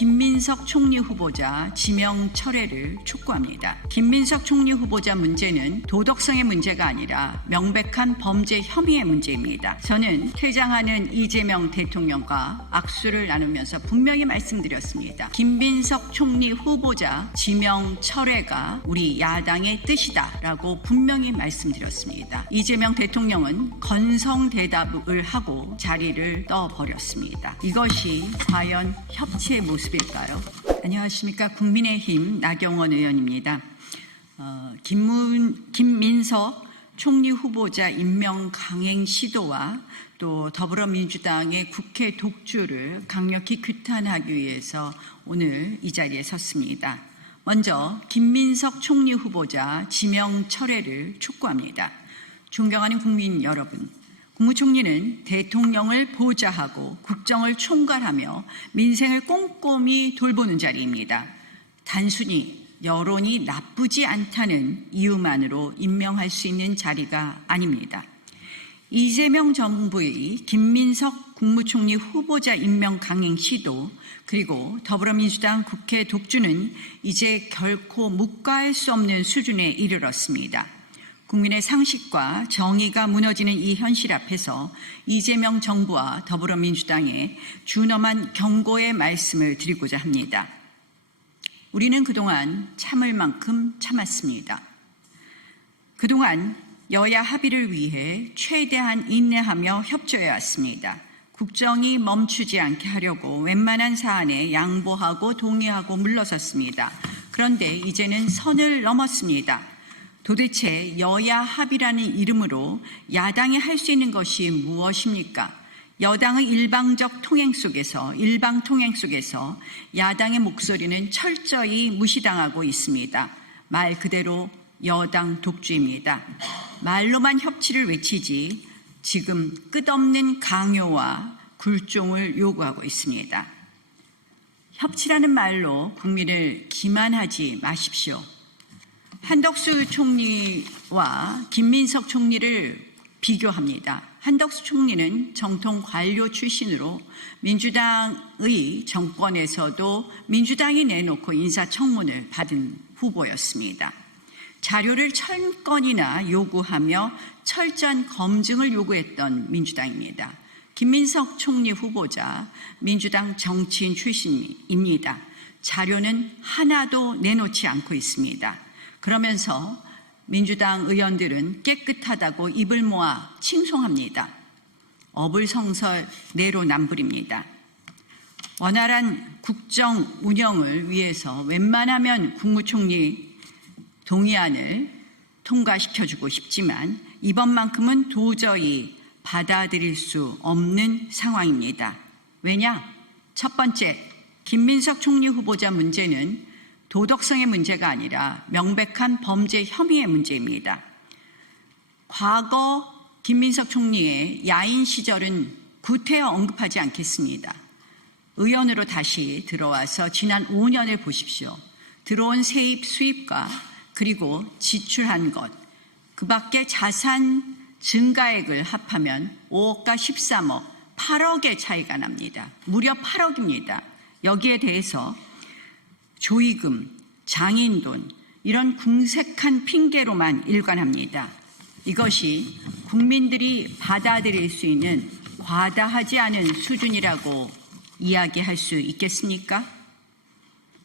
김민석 총리 후보자 지명 철회를 촉구합니다. 김민석 총리 후보자 문제는 도덕성의 문제가 아니라 명백한 범죄 혐의의 문제입니다. 저는 퇴장하는 이재명 대통령과 악수를 나누면서 분명히 말씀드렸습니다. 김민석 총리 후보자 지명 철회가 우리 야당의 뜻이다라고 분명히 말씀드렸습니다. 이재명 대통령은 건성대답을 하고 자리를 떠버렸습니다. 이것이 과연 협치의 모습일까요? 안녕하십니까. 국민의힘 나경원 의원입니다. 김민석 총리 후보자 임명 강행 시도와 또 더불어민주당의 국회 독주를 강력히 규탄하기 위해서 오늘 이 자리에 섰습니다. 먼저 김민석 총리 후보자 지명 철회를 촉구합니다. 존경하는 국민 여러분, 국무총리는 대통령을 보좌하고 국정을 총괄하며 민생을 꼼꼼히 돌보는 자리입니다. 단순히 여론이 나쁘지 않다는 이유만으로 임명할 수 있는 자리가 아닙니다. 이재명 정부의 김민석 국무총리 후보자 임명 강행 시도 그리고 더불어민주당 국회 독주는 이제 결코 묵과할 수 없는 수준에 이르렀습니다. 국민의 상식과 정의가 무너지는 이 현실 앞에서 이재명 정부와 더불어민주당에 준엄한 경고의 말씀을 드리고자 합니다. 우리는 그동안 참을 만큼 참았습니다. 그동안 여야 합의를 위해 최대한 인내하며 협조해왔습니다. 국정이 멈추지 않게 하려고 웬만한 사안에 양보하고 동의하고 물러섰습니다. 그런데 이제는 선을 넘었습니다. 도대체 여야 합의라는 이름으로 야당이 할 수 있는 것이 무엇입니까? 여당의 일방 통행 속에서 야당의 목소리는 철저히 무시당하고 있습니다. 말 그대로 여당 독주입니다. 말로만 협치를 외치지 지금 끝없는 강요와 굴종을 요구하고 있습니다. 협치라는 말로 국민을 기만하지 마십시오. 한덕수 총리와 김민석 총리를 비교합니다. 한덕수 총리는 정통 관료 출신으로 민주당의 정권에서도 민주당이 내놓고 인사청문을 받은 후보였습니다. 자료를 1000건이나 요구하며 철저한 검증을 요구했던 민주당입니다. 김민석 총리 후보자 민주당 정치인 출신입니다. 자료는 하나도 내놓지 않고 있습니다. 그러면서 민주당 의원들은 깨끗하다고 입을 모아 칭송합니다. 어불성설 내로남불입니다. 원활한 국정 운영을 위해서 웬만하면 국무총리 동의안을 통과시켜주고 싶지만 이번만큼은 도저히 받아들일 수 없는 상황입니다. 왜냐? 첫 번째, 김민석 총리 후보자 문제는 도덕성의 문제가 아니라 명백한 범죄 혐의의 문제입니다. 과거 김민석 총리의 야인 시절은 구태여 언급하지 않겠습니다. 의원으로 다시 들어와서 지난 5년을 보십시오. 들어온 세입 수입과 그리고 지출한 것, 그 밖에 자산 증가액을 합하면 5억과 13억, 8억의 차이가 납니다. 무려 8억입니다. 여기에 대해서 조의금, 장인돈 이런 궁색한 핑계로만 일관합니다. 이것이 국민들이 받아들일 수 있는 과다하지 않은 수준이라고 이야기할 수 있겠습니까?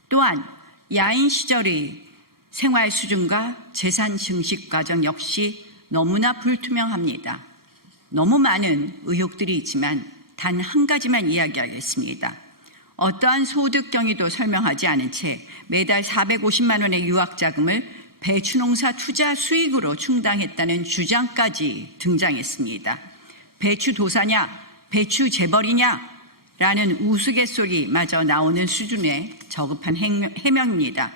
또한 야인 시절의 생활 수준과 재산 증식 과정 역시 너무나 불투명합니다. 너무 많은 의혹들이 있지만 단 한 가지만 이야기하겠습니다. 어떠한 소득 경위도 설명하지 않은 채 매달 450만 원의 유학자금을 배추농사 투자 수익으로 충당했다는 주장까지 등장했습니다. 배추 도사냐, 배추 재벌이냐 라는 우스갯소리마저 나오는 수준의 저급한 해명입니다.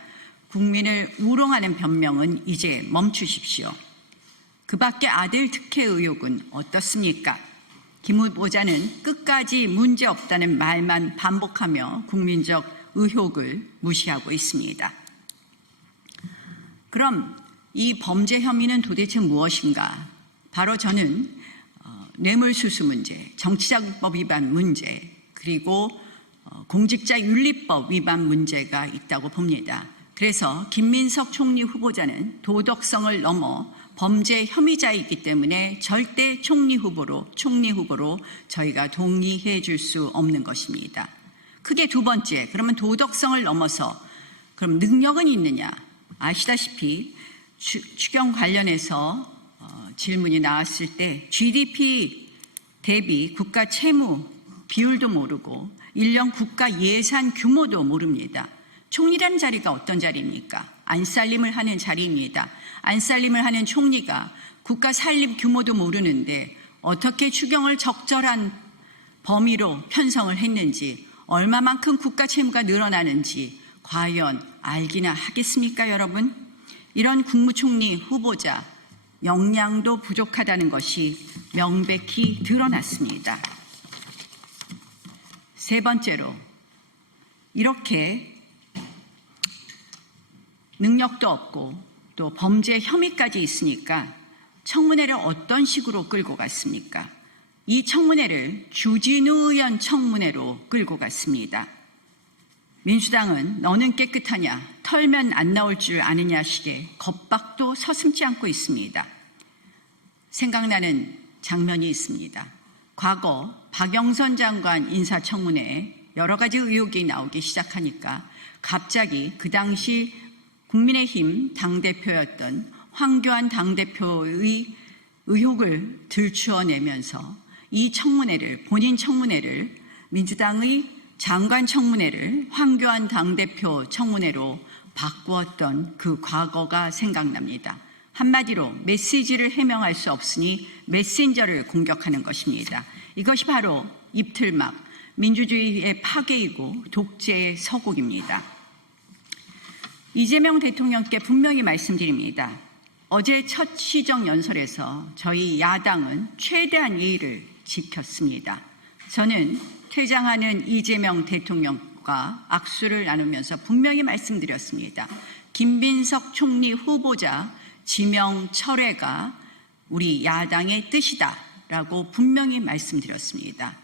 국민을 우롱하는 변명은 이제 멈추십시오. 그 밖에 아들 특혜 의혹은 어떻습니까? 김 후보자는 끝까지 문제없다는 말만 반복하며 국민적 의혹을 무시하고 있습니다. 그럼 이 범죄 혐의는 도대체 무엇인가? 바로 저는 뇌물수수 문제, 정치자금법 위반 문제, 그리고 공직자윤리법 위반 문제가 있다고 봅니다. 그래서 김민석 총리 후보자는 도덕성을 넘어 범죄 혐의자이기 때문에 절대 총리 후보로 저희가 동의해 줄 수 없는 것입니다. 크게 두 번째, 그러면 도덕성을 넘어서 그럼 능력은 있느냐? 아시다시피 추경 관련해서 질문이 나왔을 때 GDP 대비 국가 채무 비율도 모르고 1년 국가 예산 규모도 모릅니다. 총리라는 자리가 어떤 자리입니까? 안살림을 하는 자리입니다. 안살림을 하는 총리가 국가 살림 규모도 모르는데 어떻게 추경을 적절한 범위로 편성을 했는지, 얼마만큼 국가 채무가 늘어나는지 과연 알기나 하겠습니까, 여러분? 이런 국무총리 후보자 역량도 부족하다는 것이 명백히 드러났습니다. 세 번째로, 이렇게 능력도 없고 또 범죄 혐의까지 있으니까 청문회를 어떤 식으로 끌고 갔습니까? 이 청문회를 주진우 의원 청문회로 끌고 갔습니다. 민주당은 너는 깨끗하냐, 털면 안 나올 줄 아느냐 식의 겁박도 서슴지 않고 있습니다. 생각나는 장면이 있습니다. 과거 박영선 장관 인사청문회에 여러 가지 의혹이 나오기 시작하니까 갑자기 그 당시 국민의힘 당대표였던 황교안 당대표의 의혹을 들추어내면서 이 청문회를, 본인 청문회를, 민주당의 장관 청문회를 황교안 당대표 청문회로 바꾸었던 그 과거가 생각납니다. 한마디로 메시지를 해명할 수 없으니 메신저를 공격하는 것입니다. 이것이 바로 입틀막, 민주주의의 파괴이고 독재의 서곡입니다. 이재명 대통령께 분명히 말씀드립니다. 어제 첫 시정연설에서 저희 야당은 최대한 예의를 지켰습니다. 저는 퇴장하는 이재명 대통령과 악수를 나누면서 분명히 말씀드렸습니다. 김민석 총리 후보자 지명 철회가 우리 야당의 뜻이다라고 분명히 말씀드렸습니다.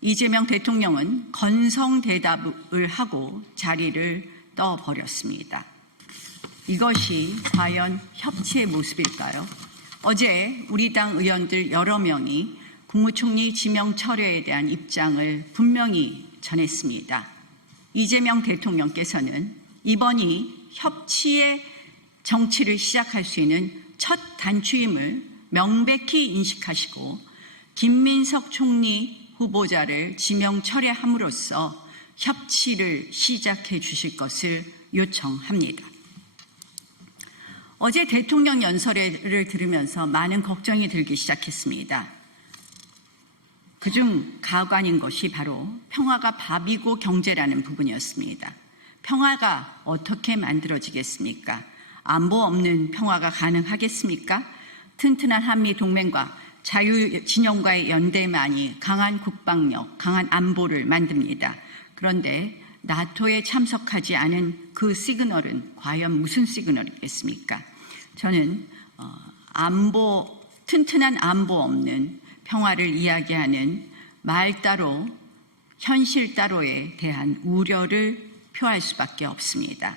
이재명 대통령은 건성대답을 하고 자리를 떠버렸습니다. 이것이 과연 협치의 모습일까요? 어제 우리 당 의원들 여러 명이 국무총리 지명 철회에 대한 입장을 분명히 전했습니다. 이재명 대통령께서는 이번이 협치의 정치를 시작할 수 있는 첫 단추임을 명백히 인식하시고 김민석 총리 후보자를 지명 철회함으로써 협치를 시작해 주실 것을 요청합니다. 어제 대통령 연설을 들으면서 많은 걱정이 들기 시작했습니다. 그중 가관인 것이 바로 평화가 밥이고 경제라는 부분이었습니다. 평화가 어떻게 만들어지겠습니까? 안보 없는 평화가 가능하겠습니까? 튼튼한 한미 동맹과 자유진영과의 연대만이 강한 국방력, 강한 안보를 만듭니다. 그런데 나토에 참석하지 않은 그 시그널은 과연 무슨 시그널이겠습니까? 저는 튼튼한 안보 없는 평화를 이야기하는 말 따로 현실 따로에 대한 우려를 표할 수밖에 없습니다.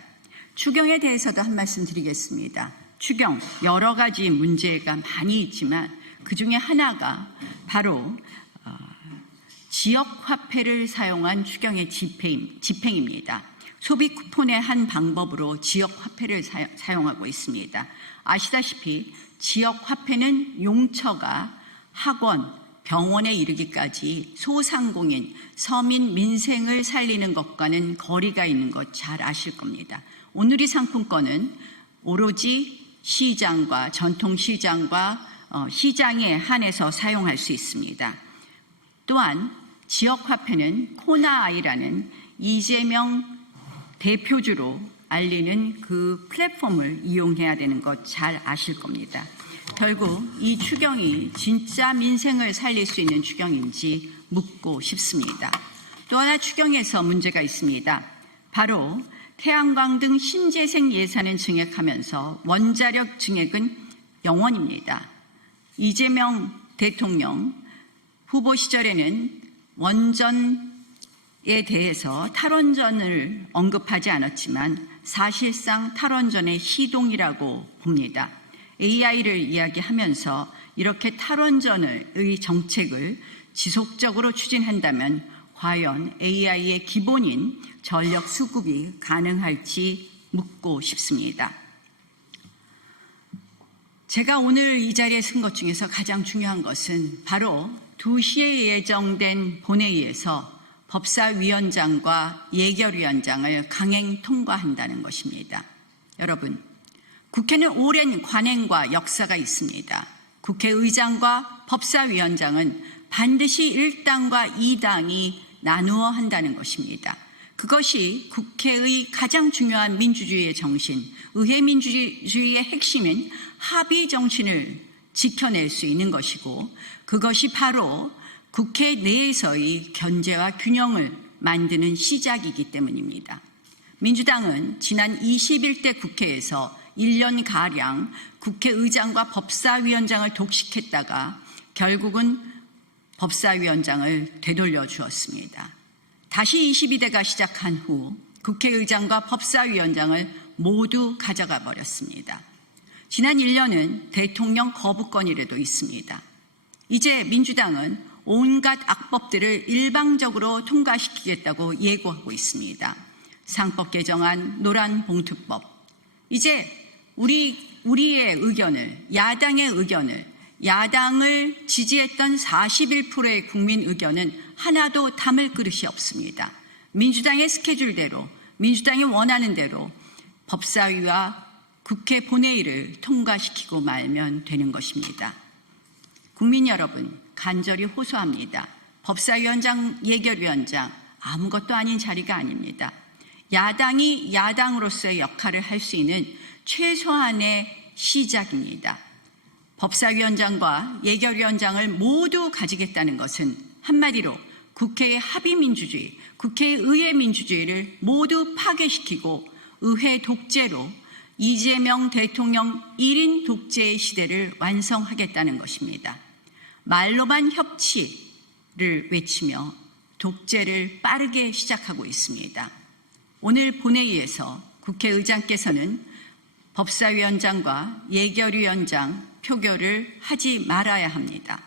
추경에 대해서도 한 말씀 드리겠습니다. 추경 여러 가지 문제가 많이 있지만 그중에 하나가 바로 지역화폐를 사용한 추경의 집행입니다. 소비 쿠폰의 한 방법으로 지역화폐를 사용하고 있습니다. 아시다시피 지역화폐는 용처가 학원, 병원에 이르기까지 소상공인, 서민 민생을 살리는 것과는 거리가 있는 것 잘 아실 겁니다. 오늘의 상품권은 오로지 시장과 전통시장과 시장에 한해서 사용할 수 있습니다. 또한 지역화폐는 코나아이라는 이재명 대표주로 알리는 그 플랫폼을 이용해야 되는 것 잘 아실 겁니다. 결국 이 추경이 진짜 민생을 살릴 수 있는 추경인지 묻고 싶습니다. 또 하나 추경에서 문제가 있습니다. 바로 태양광 등 신재생 예산은 증액하면서 원자력 증액은 0원입니다. 이재명 대통령 후보 시절에는 원전 대해서 탈원전을 언급하지 않았지만 사실상 탈원전의 시동이라고 봅니다. AI를 이야기하면서 이렇게 탈원전의 정책을 지속적으로 추진한다면 과연 AI의 기본인 전력 수급이 가능할지 묻고 싶습니다. 제가 오늘 이 자리에 쓴 것 중에서 가장 중요한 것은 바로 2시에 예정된 본회의에서 법사위원장과 예결위원장을 강행 통과한다는 것입니다. 여러분, 국회는 오랜 관행과 역사가 있습니다. 국회의장과 법사위원장은 반드시 1당과 2당이 나누어 한다는 것입니다. 그것이 국회의 가장 중요한 민주주의의 정신, 의회 민주주의의 핵심인 합의 정신을 지켜낼 수 있는 것이고, 그것이 바로 국회 내에서의 견제와 균형을 만드는 시작이기 때문입니다. 민주당은 지난 21대 국회에서 1년가량 국회의장과 법사위원장을 독식했다가 결국은 법사위원장을 되돌려 주었습니다. 다시 22대가 시작한 후 국회의장과 법사위원장을 모두 가져가 버렸습니다. 지난 1년은 대통령 거부권이라도 있습니다. 이제 민주당은 온갖 악법들을 일방적으로 통과시키겠다고 예고하고 있습니다. 상법 개정안, 노란봉투법. 이제 우리의 의견을, 야당의 의견을, 야당을 지지했던 41%의 국민 의견은 하나도 담을 그릇이 없습니다. 민주당의 스케줄대로, 민주당이 원하는 대로 법사위와 국회 본회의를 통과시키고 말면 되는 것입니다. 국민 여러분, 간절히 호소합니다. 법사위원장, 예결위원장, 아무것도 아닌 자리가 아닙니다. 야당이 야당으로서의 역할을 할 수 있는 최소한의 시작입니다. 법사위원장과 예결위원장을 모두 가지겠다는 것은 한마디로 국회의 합의민주주의, 국회의회 민주주의를 모두 파괴시키고 의회 독재로 이재명 대통령 1인 독재의 시대를 완성하겠다는 것입니다. 말로만 협치를 외치며 독재를 빠르게 시작하고 있습니다. 오늘 본회의에서 국회의장께서는 법사위원장과 예결위원장 표결을 하지 말아야 합니다.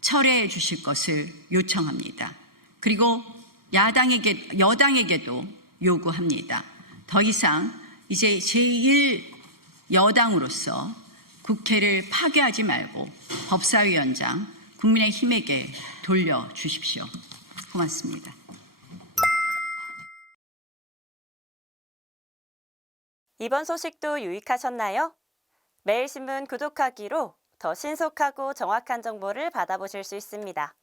철회해 주실 것을 요청합니다. 그리고 여당에게도 요구합니다. 더 이상 이제 제1여당으로서 국회를 파괴하지 말고 법사위원장 국민의힘에게 돌려주십시오. 고맙습니다. 이번 소식도 유익하셨나요? 매일신문 구독하기로 더 신속하고 정확한 정보를 받아보실 수 있습니다.